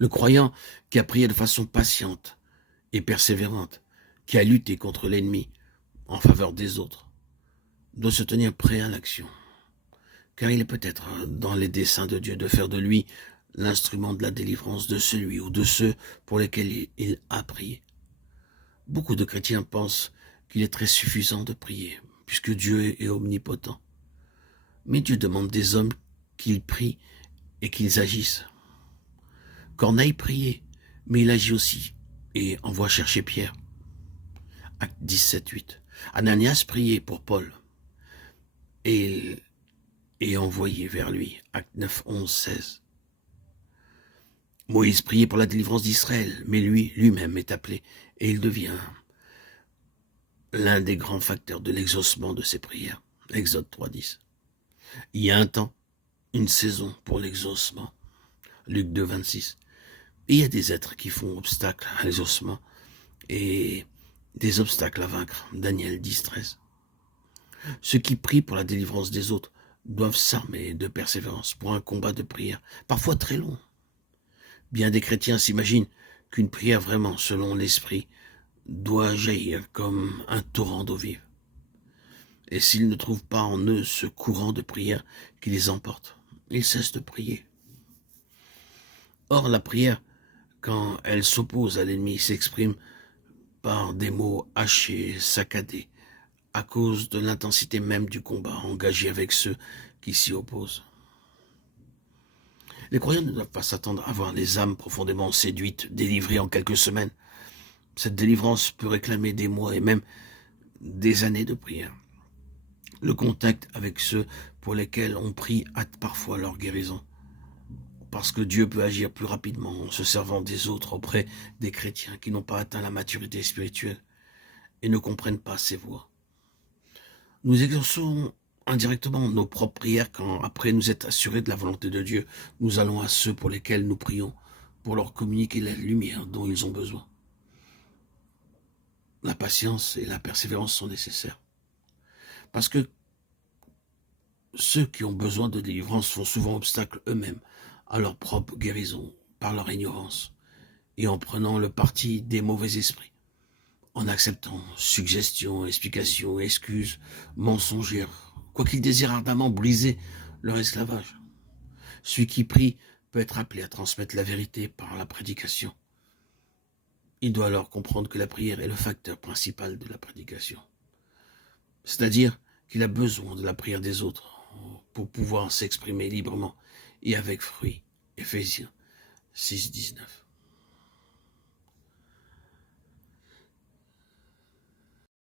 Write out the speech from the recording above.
Le croyant qui a prié de façon patiente et persévérante, qui a lutté contre l'ennemi en faveur des autres, doit se tenir prêt à l'action, car il est peut-être dans les desseins de Dieu de faire de lui l'instrument de la délivrance de celui ou de ceux pour lesquels il a prié. Beaucoup de chrétiens pensent qu'il est très suffisant de prier, puisque Dieu est omnipotent. Mais Dieu demande des hommes qu'ils prient et qu'ils agissent. Corneille priait, mais il agit aussi et envoie chercher Pierre. Acte 17:8. Ananias priait pour Paul et envoyé vers lui. Acte 9:11-16. Moïse priait pour la délivrance d'Israël, mais lui-même est appelé et il devient l'un des grands facteurs de l'exaucement de ses prières. Exode 3:10. Il y a un temps, une saison pour l'exaucement. Luc 2:26. Et il y a des êtres qui font obstacle à l'exaucement et des obstacles à vaincre. Daniel 10:13. Ceux qui prient pour la délivrance des autres doivent s'armer de persévérance pour un combat de prière, parfois très long. Bien des chrétiens s'imaginent qu'une prière vraiment selon l'esprit doit jaillir comme un torrent d'eau vive. Et s'ils ne trouvent pas en eux ce courant de prière qui les emporte, ils cessent de prier. Or, la prière, quand elle s'oppose à l'ennemi, s'exprime par des mots hachés, saccadés, à cause de l'intensité même du combat engagé avec ceux qui s'y opposent. Les croyants ne doivent pas s'attendre à voir les âmes profondément séduites, délivrées en quelques semaines. Cette délivrance peut réclamer des mois et même des années de prière. Le contact avec ceux pour lesquels on prie hâte parfois leur guérison, parce que Dieu peut agir plus rapidement en se servant des autres auprès des chrétiens qui n'ont pas atteint la maturité spirituelle et ne comprennent pas ses voies. Nous exauçons indirectement nos propres prières quand, après nous être assurés de la volonté de Dieu, nous allons à ceux pour lesquels nous prions pour leur communiquer la lumière dont ils ont besoin. La patience et la persévérance sont nécessaires. Parce que ceux qui ont besoin de délivrance font souvent obstacle eux-mêmes à leur propre guérison par leur ignorance et en prenant le parti des mauvais esprits, en acceptant suggestions, explications, excuses, mensongères, quoiqu'ils désirent ardemment briser leur esclavage. Celui qui prie peut être appelé à transmettre la vérité par la prédication. Il doit alors comprendre que la prière est le facteur principal de la prédication. C'est-à-dire qu'il a besoin de la prière des autres pour pouvoir s'exprimer librement et avec fruit. Éphésiens 6:19.